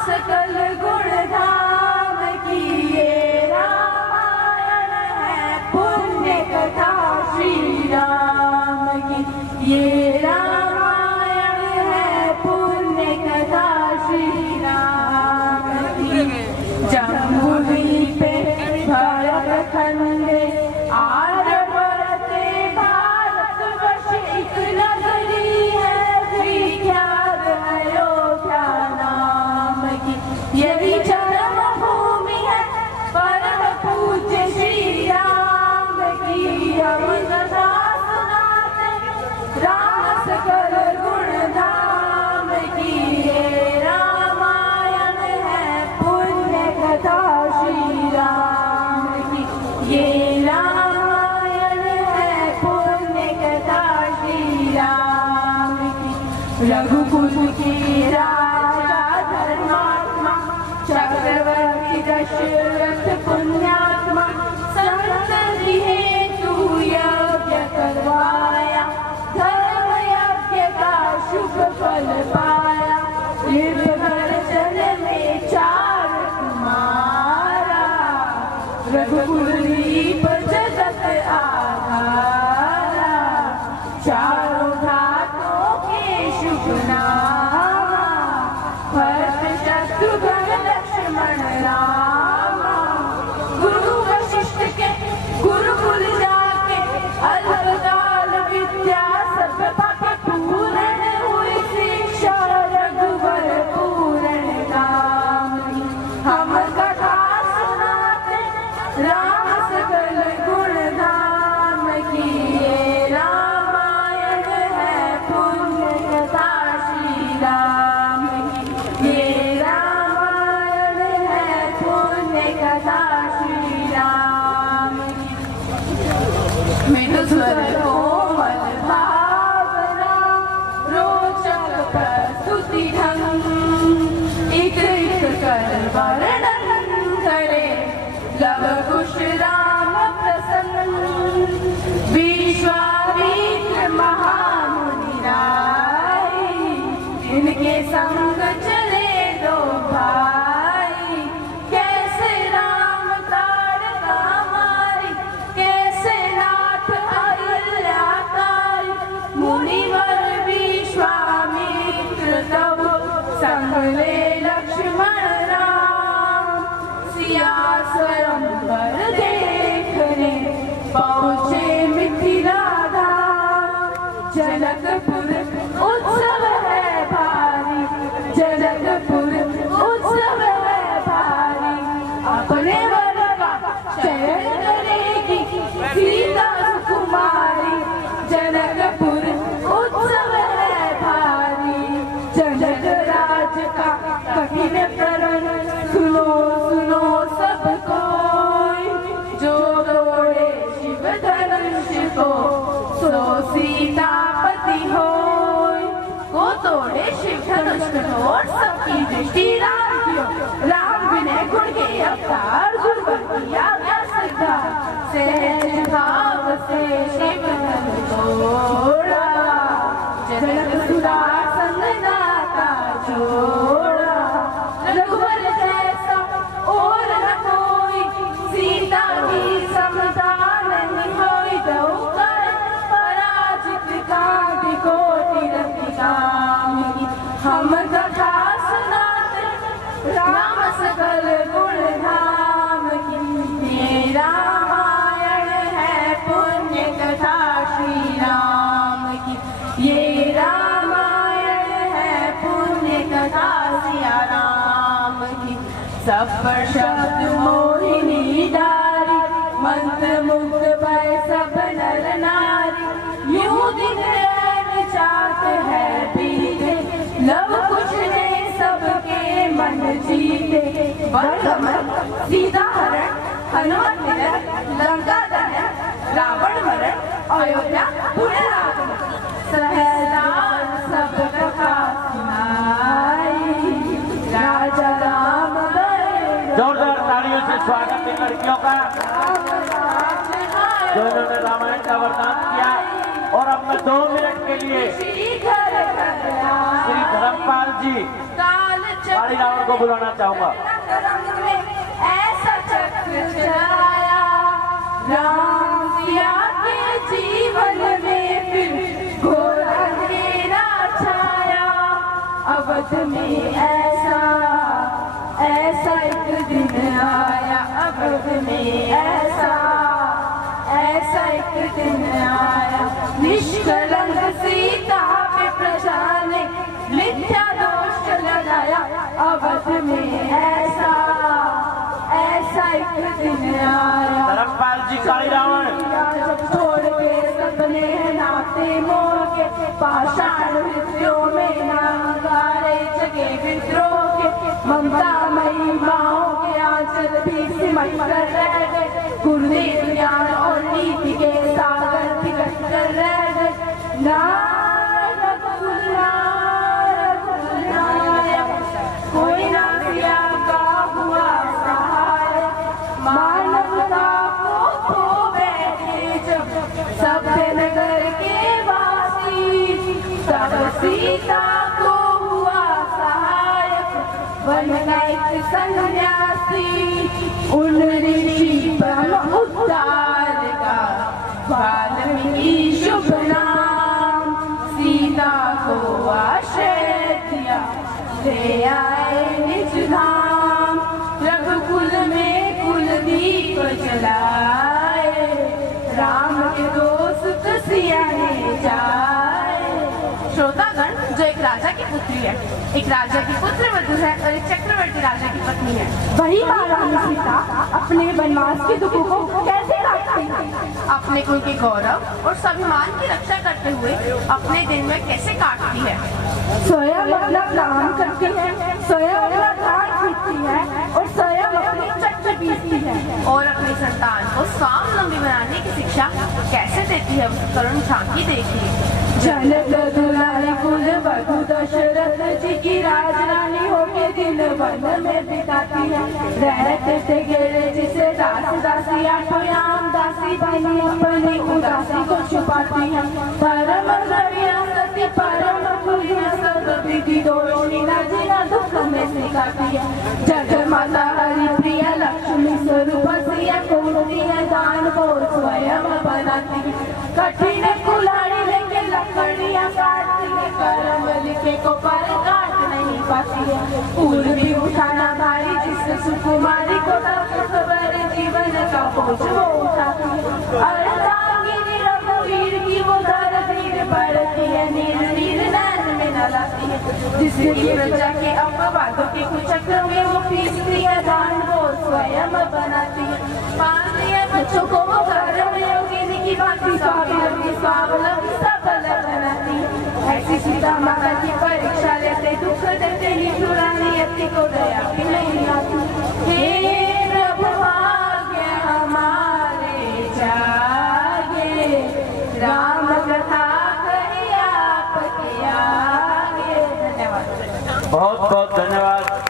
सकल गुण धाम की ये रामायण है, पुण्य कथा श्री राम की ये रामायण है, पुण्य कथा श्री राम की। जम्बुद्वीप पे भरत खंडे आर्यवर्ते भारतवर्ष एक नगरी है, विख्यात अयोध्या नाम की। यही जन्मभूमि है परम पूज्य श्री राम की। हम कथा सुनाते राम सकल गुण धाम की, ये रामायण है, पुण्य कथा श्री राम की। ये रामायण है, पुण्य कथा श्री राम की। रघुकुल के राजा धर्मात्मा चक्रवर्ती दशरथ पुण्यात्मा, संतति हेतु यज्ञ करवाया, धर्म यज्ञ का शुभ फल पाया। निर्भर में 4 कुमारा, रघुकुलदीप जगत आधारा। चारों घाटों के शुभ नामा, भरत शत्रुघ्न लक्ष्मण रामा। गुरु वशिष्ठ के गुरुकुल जाके अल्पकाल विद्या सब पाके पूर्ण हुई शिक्षा, रघुवर पूर्ण काम की। हम कथा सुनाते राम सकल गुण धाम की, ये रामायण है, पुण्य कथा श्री राम की। ये रामायण है, पुण्य कथा श्री राम की। मृदु स्वर कोमल भावना, रोचक प्रस्तुति ढंग, एक एक कर वर्णन करे, लव कुश राम प्रसन्न। विश्वामित्र महामुनि राय, इनके संग चले 2 भाई। कैसे राम तारका मारी, कैसे नाथ अहिल्याकारी। मुनिवर विश्वामित्र तब संग ले लक्ष्मण राम। सिया स्वयंवर देखने पहुँचे मिथिला धाम। जनकपुर उत्सव है भारी, जनकपुर उत्सव है भारी। अपने वर का चयन करेगी सीता कुमारी, जनकपुर उत्सव है भारी। जनक राज का कठिन प्रण सुनो सुनो सब कोई, जो तोड़े शिव धनुष को सो सीतापति होय। को तोड़े शिव धनुष कठोर, सबकी दृष्टि राम की ओर। राम विनय गुण के अवतार, गुरुवर की आज्ञा श्रद्धा, सहज भाव से शिव धनुष तोड़ा। जनक सुरा संग नाता जोड़ा, रघुवर जैसा और न कोई। सीता की समता नहीं होई, दऊ कर पराजित कांति कोटि रति काम की। हम कथा सुनाते राम सकल गुण धाम की। ये रामायण है पुण्य कथा श्री राम की। ये रामायण है पुण्य कथा सिया राम की। सब पर शब्द मोहिनी डारी, मंत्र मुग्ध भय सब नर नारी। यूं दिन रैन चाहत है बीते, लव कुछ ने सबके मन जीते। बलगमन सीता हरण, हनुमत मिलन, लंका दहन, रावण मरण, अयोध्या पुनरागमन। सहजान सब कथा सुनाई, राजा राम गए। जोरदार तालियों से स्वागत है लड़कियों का, जो इन्होंने रामायण का वरदान किया। और अब मैं 2 मिनट के लिए श्री धर्मपाल जी काली रावण को बुलाना चाहूंगा। ऐसा चक्र चलाया राम सिया के जीवन में, फिर घोर अंधेरा छाया। अवध में ऐसा एक दिन आया, अवध में ऐसा एक दिन आया। निष्कलंक सीता पे प्रजा ने मिथ्या दोष लगाया। अवध में ऐसा एक दिन आया। धर्मपाल जी काली रावण जब छोड़ के सपने नाते मोह के, पाषाण हृदयों में नांगारे जगे विद्रोह के। ममता मई माओ के आंचल भी सिमट कर रह गए, गुरुदेव ज्ञान और नीति के सागर बिगट कर रह गए। नायक कोई ना सिया का हुआ सहाय, मानवता को खो बैठे जब सभ्य नगर के वासी। तब सीता को हुआ सहायक, बन गए सन्यासी। उन ऋषि ब्रह्म उद्धार का वाल्मीकि शुभ नाम, सीता को आश्रय दिया, ले आए निज धाम। रघुकुल में कुलदीप जलाए, राम के दोस्त सिया ने जाए। श्रोतागण, जो एक राजा की पुत्री है, एक राजा की पुत्रवधू है और एक चक्रवर्ती राजा की पत्नी है, वही महारानी सीता अपने वनवास के दुखों को कैसे काटती है? अपने कुल के गौरव और स्वाभिमान की रक्षा करते हुए अपने दिन में कैसे काटती है? स्वयं अपना काम करती है, स्वयं अपना धान पीती है और स्वयं अपनी चक्र पीसती है। और अपनी संतान को स्वावलंबी बनाने की शिक्षा कैसे देती है? करुण झांकी देखिए। जनक दुलारी कुल वधू दशरथ जी की राजरानी होके दिन वन में बिताती है। रहते थे गेले जिसे दास दासी आठों दासी बनी, अपनी उदासी को छुपाती है। परम रविया सती परम पुण्य सब विधि दोषी न जिना दुख में सिखाती है। जग माता हरि प्रिया लक्ष्मी स्वरूप सिया कोती है, दान को स्वयं बनाती है। कठिन कुल्हाड़ी लेके लकड़ियां काटती है, कर्म लिखे को पर काट नहीं पाती है। फूल भी उठाना भारी जिससे सुकुमारी को खबर जीवन का बोझ वो उठाती है। अर्धांगिनी रघुवीर की वो धरती पड़ती है, नीर नीर नैन में न लाती है। जिसकी प्रजा के अपवादों के कुचक्र में वो पीसती है, दान को स्वयं बनाती है। पालती है बच्चों को वो घर में योगिनी की भांति स्वावलंबी सबल बनाती है। ऐसी सीता माता की परीक्षा लेते, दुख देते, निठुरानी अति को दया भी नहीं आती। हे प्रभु भाग्य हमारे जागे, राम कथा कही आपके आगे। धन्यवाद। बहुत बहुत धन्यवाद।